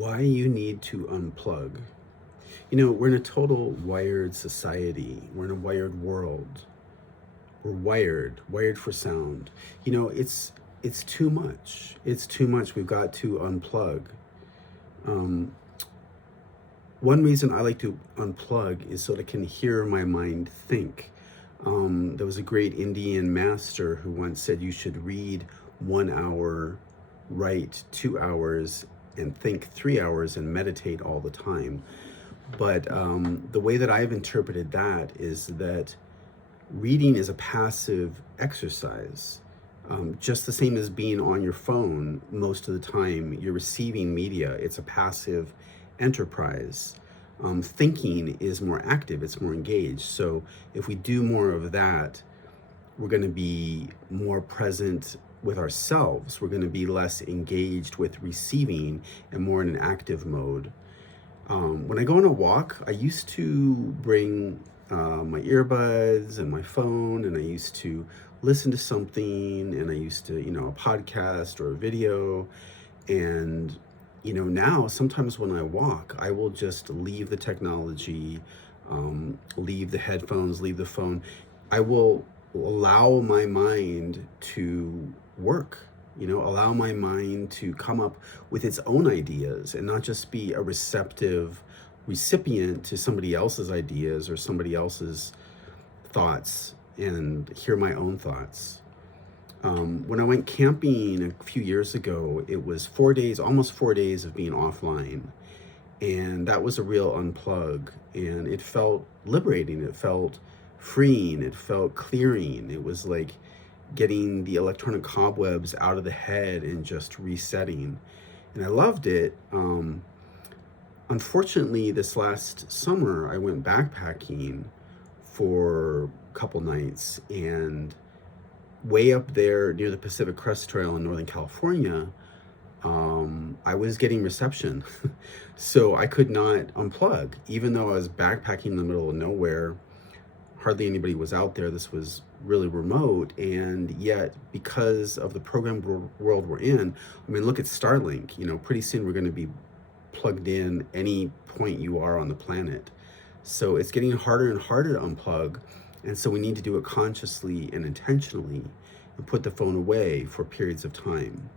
Why you need to unplug. We're in a total wired society. We're in a wired world. We're wired for sound. It's too much. It's too much. We've got to unplug. Um, One reason I like to unplug is so that I can hear my mind think. There was a great Indian master who once said you should read 1 hour, write 2 hours, and think 3 hours and meditate all the time. But the way that I've interpreted that is that reading is a passive exercise. Just the same as being on your phone most of the time, you're receiving media. It's a passive enterprise. Thinking is more active, it's more engaged. So if we do more of that, we're going to be more present with ourselves. We're going to be less engaged with receiving and more in an active mode. When I go on a walk, I used to bring my earbuds and my phone, and I used to listen to something, and I used to, a podcast or a video. And, now sometimes when I walk, I will just leave the technology, leave the headphones, leave the phone. I will allow my mind to work, allow my mind to come up with its own ideas and not just be a receptive recipient to somebody else's ideas or somebody else's thoughts and hear my own thoughts. When I went camping a few years ago, it was 4 days, almost 4 days of being offline. And that was a real unplug. And it felt liberating. It felt freeing. It felt clearing. It was like getting the electronic cobwebs out of the head and just resetting. And I loved it. Unfortunately, this last summer, I went backpacking for a couple nights, and way up there near the Pacific Crest Trail in Northern California, I was getting reception. So I could not unplug, even though I was backpacking in the middle of nowhere. Hardly anybody was out there. This was really remote. And yet, because of the programmed world we're in, I mean, look at Starlink. Pretty soon we're going to be plugged in any point you are on the planet. So it's getting harder and harder to unplug. And so we need to do it consciously and intentionally and put the phone away for periods of time.